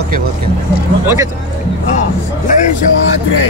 Okay okay okay జై శివాద్రి.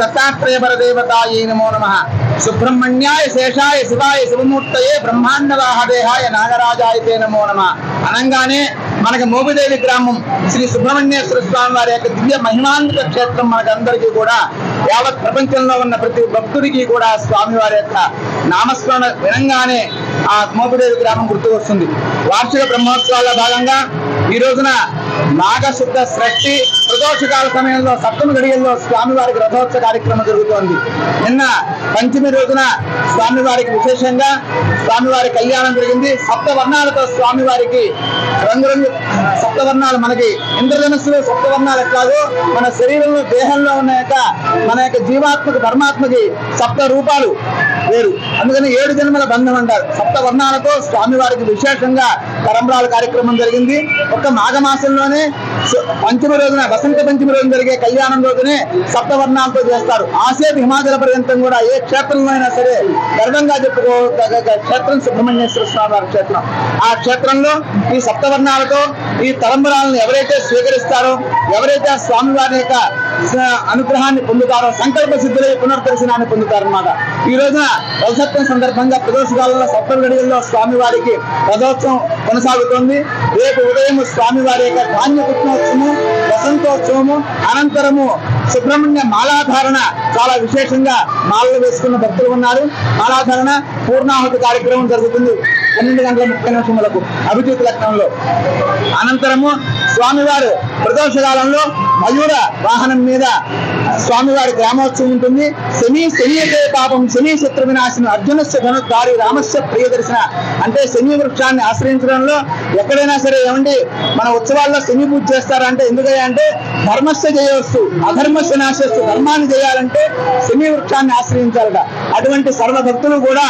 दत्तात्रेयपरदेवतायै नमो नमः। सुब्रह्मण्याय शेषाय शिवाय शिवमूर्तये ब्रह्मांडवाहदेहाय नागराजाय ते नमो नमः అనగానే మనకి మోపిదేవి గ్రామం శ్రీ సుబ్రహ్మణ్యేశ్వర స్వామి వారి యొక్క దివ్య మహిమాన్విత క్షేత్రం మనకందరికీ కూడా యావత్ ప్రపంచంలో ఉన్న ప్రతి భక్తుడికి కూడా స్వామి వారి యొక్క నామస్మరణ వినంగానే ఆ మోపిదేవి గ్రామం గుర్తుకు వస్తుంది. వార్షిక బ్రహ్మోత్సవాల భాగంగా ఈ రోజున నాగశుద్ధ షష్ఠి ప్రదోషకాల సమయంలో సప్తమి గడియల్లో స్వామివారికి రథోత్సవ కార్యక్రమం జరుగుతోంది. నిన్న పంచమి రోజున స్వామివారికి విశేషంగా స్వామివారి కళ్యాణం జరిగింది. సప్తవర్ణాలతో స్వామివారికి రంగురంగు సప్తవర్ణాలు మనకి ఇంద్రధనుస్సులో సప్తవర్ణాలు ఎట్లాగో మన శరీరంలో దేహంలో ఉన్న మన యొక్క జీవాత్మక ధర్మాత్మకి సప్త రూపాలు వేరు. అందుకని 7 జన్మల బంధం అంటారు. సప్తవర్ణాలతో స్వామివారికి విశేషంగా తరంబ్రాల కార్యక్రమం జరిగింది. ఒక్క మాఘమాసంలోనే పంచమి రోజున వసంత పంచమి రోజున జరిగే కళ్యాణం రోజునే సప్తవర్ణాలతో చేస్తారు. ఆసేపు హిమాచల పర్యంతం కూడా ఏ క్షేత్రంలో అయినా సరే గర్వంగా చెప్పుకోదగ్గ క్షేత్రం సుబ్రహ్మణ్యేశ్వర స్వామి వారి క్షేత్రం. ఆ క్షేత్రంలో ఈ సప్తవర్ణాలతో ఈ తలంబరాలను ఎవరైతే స్వీకరిస్తారో, ఎవరైతే ఆ స్వామివారి యొక్క అనుగ్రహాన్ని పొందుతారో సంకల్ప సిద్ధులై పునర్దర్శనాన్ని పొందుతారన్నమాట. ఈ రోజున రథోత్సవం సందర్భంగా ప్రదోషకాలంలో సప్తమి గడియల్లో స్వామివారికి రథోత్సవం కొనసాగుతోంది. రేపు ఉదయం స్వామివారి యొక్క ధాన్య పుట్టినోత్సవము, వసంతోత్సవము, అనంతరము సుబ్రహ్మణ్య మాలాధారణ చాలా విశేషంగా మాలలు వేసుకున్న భక్తులు ఉన్నారు. మాలాధారణ పూర్ణాహుతి కార్యక్రమం జరుగుతుంది 12:30 అభిజిత్ లగ్నంలో. అనంతరము స్వామివారు ప్రదోషకాలంలో మయూర వాహనం మీద స్వామివారి గ్రామోత్సవం ఉంటుంది. శనీయతే పాపం శని శత్రు వినాశనం అర్జునస్య ధనుర్ధారి రామస్య ప్రియదర్శన అంటే శని వృక్షాన్ని ఆశ్రయించడంలో ఎక్కడైనా సరే ఏమండి మన ఉత్సవాల్లో శని పూజ చేస్తారంటే ఎందుకంటే ధర్మస్య జయోస్తు అధర్మస్య నాశస్తు ధర్మాన్ని చేయాలంటే శని వృక్షాన్ని ఆశ్రయించాలట. అటువంటి సర్వ భక్తులు కూడా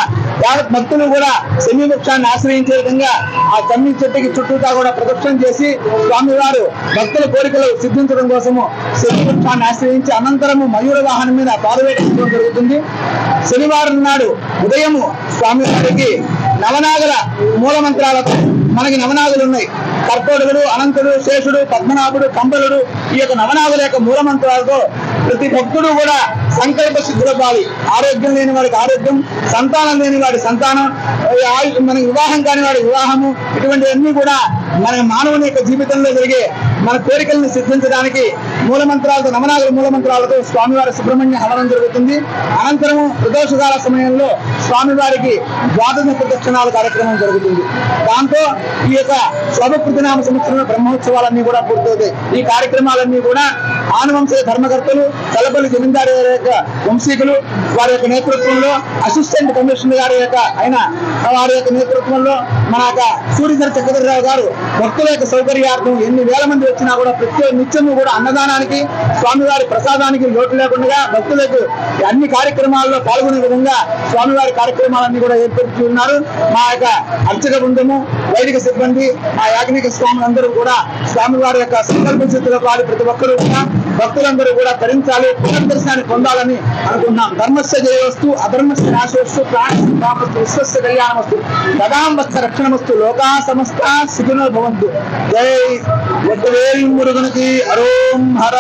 యావత్ భక్తులు కూడా శమీ వృక్షాన్ని ఆశ్రయించే విధంగా ఆ శమీ చెట్టుకి చుట్టూతా కూడా ప్రదక్షిణ చేసి స్వామివారు భక్తుల కోరికలు సిద్ధించడం కోసము శమీ వృక్షాన్ని ఆశ్రయించి అనంతరము మయూర వాహనం మీద పాదవేయడం జరుగుతుంది. శనివారం నాడు ఉదయము స్వామివారికి నవనాగుల మూలమంత్రాలతో, మనకి నవనాగులు ఉన్నాయి, కర్కోటకుడు, అనంతుడు, శేషుడు, పద్మనాభుడు, కంబలుడు, ఈ యొక్క నవనాగుల యొక్క మూలమంత్రాలతో ప్రతి భక్తుడు కూడా సంకల్ప సిద్ధులపాలి. ఆరోగ్యం లేని వాడికి ఆరోగ్యం, సంతానం లేని వాడి సంతానం, మనకి వివాహం కాని వాడి వివాహము, ఇటువంటివన్నీ కూడా మన మానవుని యొక్క జీవితంలో జరిగే మన కోరికలను సిద్ధించడానికి మూలమంత్రాలతో, నవనాగుల మూలమంత్రాలతో స్వామివారి సుబ్రహ్మణ్య హవనం జరుగుతుంది. అనంతరము ప్రదోషకాల సమయంలో స్వామివారికి ద్వాదశ ప్రదక్షిణాల కార్యక్రమం జరుగుతుంది. దాంతో ఈ యొక్క శోభకృతనామ సంవత్సరంలో బ్రహ్మోత్సవాలన్నీ కూడా పూర్తవుతాయి. ఈ కార్యక్రమాలన్నీ కూడా ఆనువంశ ధర్మకర్తలు, తలపల్లి జమీందారు గారి యొక్క వంశీకులు వారి యొక్క నేతృత్వంలో, అసిస్టెంట్ కమిషనర్ గారి యొక్క వారి యొక్క నేతృత్వంలో మన యొక్క సూర్యధర చక్రధరరావు గారు భక్తుల యొక్క సౌకర్యార్థం ఎన్ని వేల మంది వచ్చినా కూడా ప్రతి నిత్యము కూడా అన్నదానానికి, స్వామివారి ప్రసాదానికి లోటు లేకుండా భక్తులకు అన్ని కార్యక్రమాల్లో పాల్గొనే విధంగా స్వామివారి కార్యక్రమాలన్నీ కూడా ఏర్పరుస్తూ ఉన్నారు. మా యొక్క అర్చక బృందము, వైదిక సిబ్బంది, మా యాజ్ఞిక స్వాములందరూ కూడా స్వామివారి యొక్క సంకల్ప స్థితిలో పాలి ప్రతి ఒక్కరూ కూడా భక్తులందరూ కూడా ధరించాలి, పునర్దర్శనాన్ని పొందాలని అనుకుంటున్నాం. ధర్మస్య జయవస్తు, అధర్మస్య నాశవస్తు, ప్రాణస్తు, విశ్వస్య కళ్యాణమస్తు, గదాంబస్థ రక్షణమస్తు, లోకా సమస్త సుఖినో భవంతు. జై వడ్డవేల్ మురుగనికి అరోం హర.